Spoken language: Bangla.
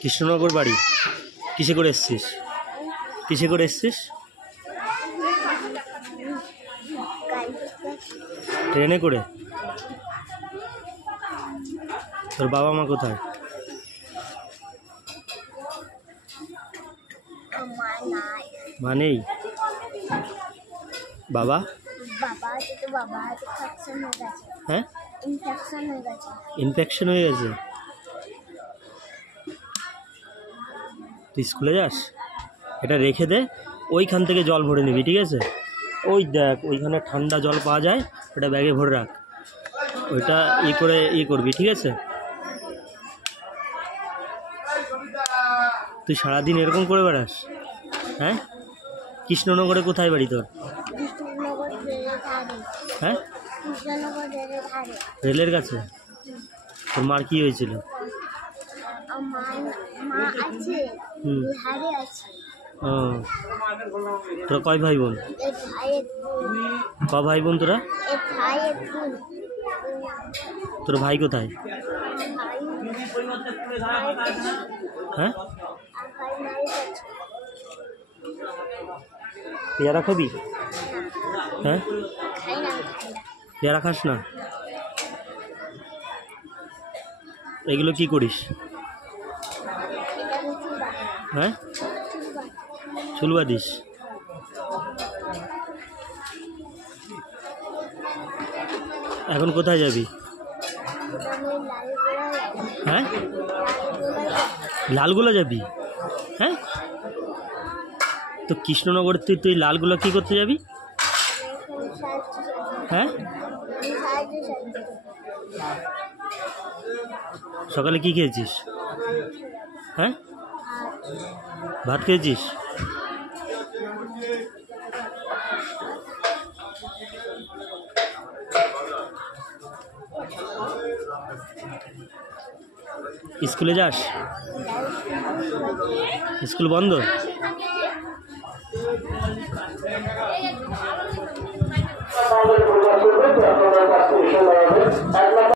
কৃষ্ণনগর বাড়ি। কিসে করে এসছিস? কিসে করে এসছিস? ট্রেনে করে? তোর বাবা মা কোথায়? মা নেই? বাবা? হ্যাঁ, ইনফেকশন হয়ে গেছে। তুই স্কুলে যাস? এটা রেখে দে, ওইখান থেকে জল ভরে নিবি, ঠিক আছে? ওই দেখ ওইখানে ঠান্ডা জল পাওয়া যায়, ওটা ব্যাগে ভরে রাখ। ওইটা করবি, ঠিক আছে? তুই সারাদিন এরকম করে বেড়াস? হ্যাঁ, কৃষ্ণনগরে কোথায় বাড়ি তোর? হ্যাঁ, রেলের কাছে। তোর মার কি হয়েছিল? ও, তোরা কয় ভাই বোন? ক ভাই বোন তোরা? তোর ভাই কোথায়? হ্যাঁ, পেয়ারা খাবি? হ্যাঁ, পেয়ারা খাস না? এগুলো কি করিস? হ্যাঁ, চুল বাঁধিস? এখন কোথায় যাবি? হ্যাঁ, লালগোলা যাবি? হ্যাঁ, তো কৃষ্ণনগর তুই লালগোলা কি করতে যাবি? হ্যাঁ, সকালে কি খেয়েছিস? হ্যাঁ, ভাত খেয়েছিস? স্কুলে যাস? স্কুল বন্ধ?